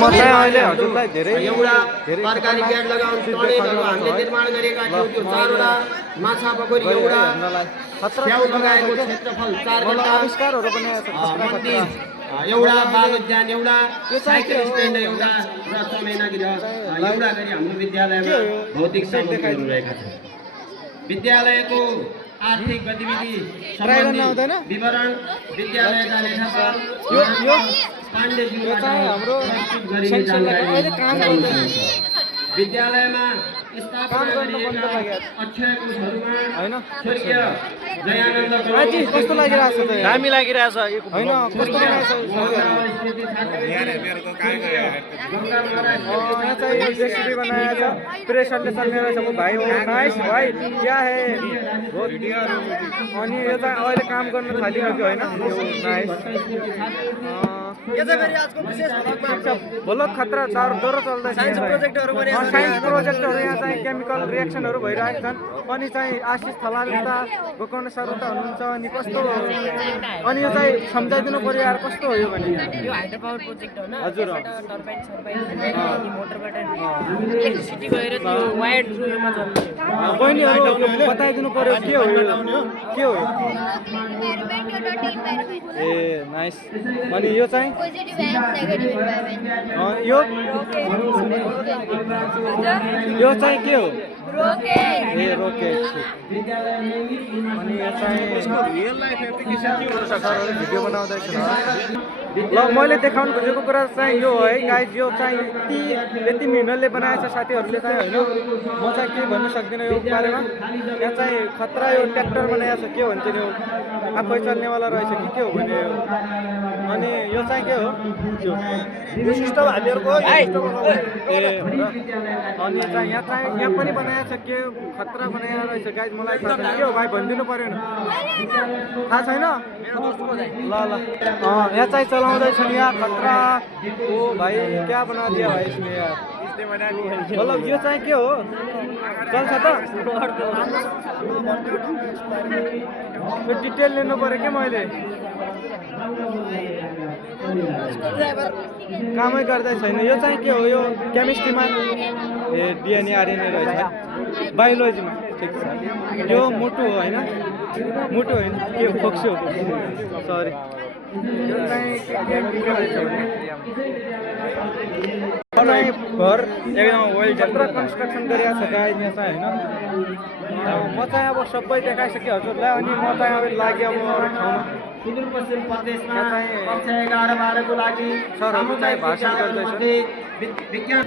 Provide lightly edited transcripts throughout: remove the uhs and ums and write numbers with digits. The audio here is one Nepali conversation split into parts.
म चाहिँ अहिले हजुरलाई धेरै एउटा तरकारी ब्याड लगाउने टनेलहरु हामीले निर्माण गरेका थियौं। त्यो चारवटा माछा पोखरी एउटा स्याउ लगाएको क्षेत्रफल 4 कट्टा आविष्कारहरु पनि मन्दिर एउटा बाल उद्यान एउटा साइकल स्ट्यान्ड एउटा र चमेना गृह एउटा गरी हाम्रो विद्यालयमा भौतिक सामग्रीहरु रहेका छन्। विद्यालयको आर्थिक गतिविधि सम्बन्धी विवरण विद्यालयका लेखापाल पाण्डेज्यूबाट हाम्रो गरिने जानकारी काम गर्नुहुन्छ। विद्यालयमा स्थापना गरिएका अक्षय कोषहरुमा हैन स्वर्गीय दयानन्द आजी कस्तो लागिरहेछ त दामी लागिरहेछ हैन कस्तो लागिरहेछ मेरो काय गयो गंगा चाहिँ जेसीबी बनाया छ प्रेसरले चल्ने रहेछ म भाइ हो नाइस भाइ क्या है अनि यो चाहिँ अहिले काम गर्न थालियो कि हैन नाइस यो चाहिँ फेरि आजको विशेष भ्लग खतरा चार दरो चल्दै साइन्स प्रोजेक्टहरु बनेको छ साइन्स प्रोजेक्टहरु यहाँ चाहिँ केमिकल रिएक्सनहरु भइरहेका छन् अनि चाहिँ आशिष थलालता गोकर्ण सरुता हुनुहुन्छ अनि कस्तो अनि यो चाहिँ सम्झाइदिनु पर्यो यार कस्तो हो यो भने यो हाइड्रो पावर प्रोजेक्ट हो न हजुर टर्बाइन अनि मोटरबाट इलेक्ट्रिसिटी गएर त्यो वायर थ्रु मा चल्छ बहिनीहरु बताइदिनु पर्यो के हो यो के हो ए नाइस अनि यो चाहिँ पोजिटिभ एन्ड नेगेटिभ इन्भाइरोमेन्ट यो चाहिँ के हो रोकेट ए रोकेट अनि यो चाहिँ रियल लाइफ एप्लिकेसन के हो सरहरूले भिडियो बनाउँदैछ ल मैले देखाउनु खोजेको कुरा चाहिँ यो हो है गाइज यो चाहिँ यति मिहिनेतले बनाएछ साथीहरूले चाहिँ होइन म चाहिँ के भन्न सक्दिनँ यो बारेमा यहाँ चाहिँ खतरा यो ट्र्याक्टर बनाएको छ के भन्छ नि आफै चल्नेवाला रहेछ कि के हो भने यो अनि यो चाहिँ के हो यो सिस्टम हामीहरूको ए अनि चाहिँ यहाँ पनि बनाएको छ के खतरा बनाएको रहेछ गाइज मलाई थाहा छैन के हो भाइ भनिदिनु पर्यो नि थाहा छैन ल ल यहाँ चाहिँ चलाउँदैछन् यहाँ खतरा ओ भाइ क्या बना दिया भाइ इसमें यार मतलब यो चाहिँ के हो चल्छ त यो डिटेल लिनु पर्यो क्या मैले कामै गर्दै छैन यो चाहिँ के हो यो केमिस्ट्रीमा ए डिएनए आरएनए रहेछ बायोलोजीमा ठिक छ यो मुटु हो होइन मुटु होइन के हो फोक्सो हो सरी यो चाहिँ के रहेछ भने घर एकदम वेल जत्रा कन्स्ट्रक्सन गरिएको छ गाइज यहाँ चाहिँ होइन म चाहिँ अब सबै देखाइसकेँ हजुरलाई अनि म चाहिँ अब लाग्यो अब ठाउँमा सुदूरपश्चिम प्रदेशमा कक्षा 11-12 को लागि सरहरू चाहिँ भाषण गर्दैछ विज्ञान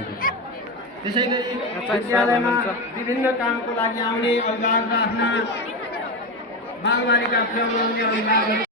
त्यसैगरी विद्यालयमा विभिन्न कामको लागि आउने अभिभावक आफ्ना बालबालिका ल्याउने अभिभावक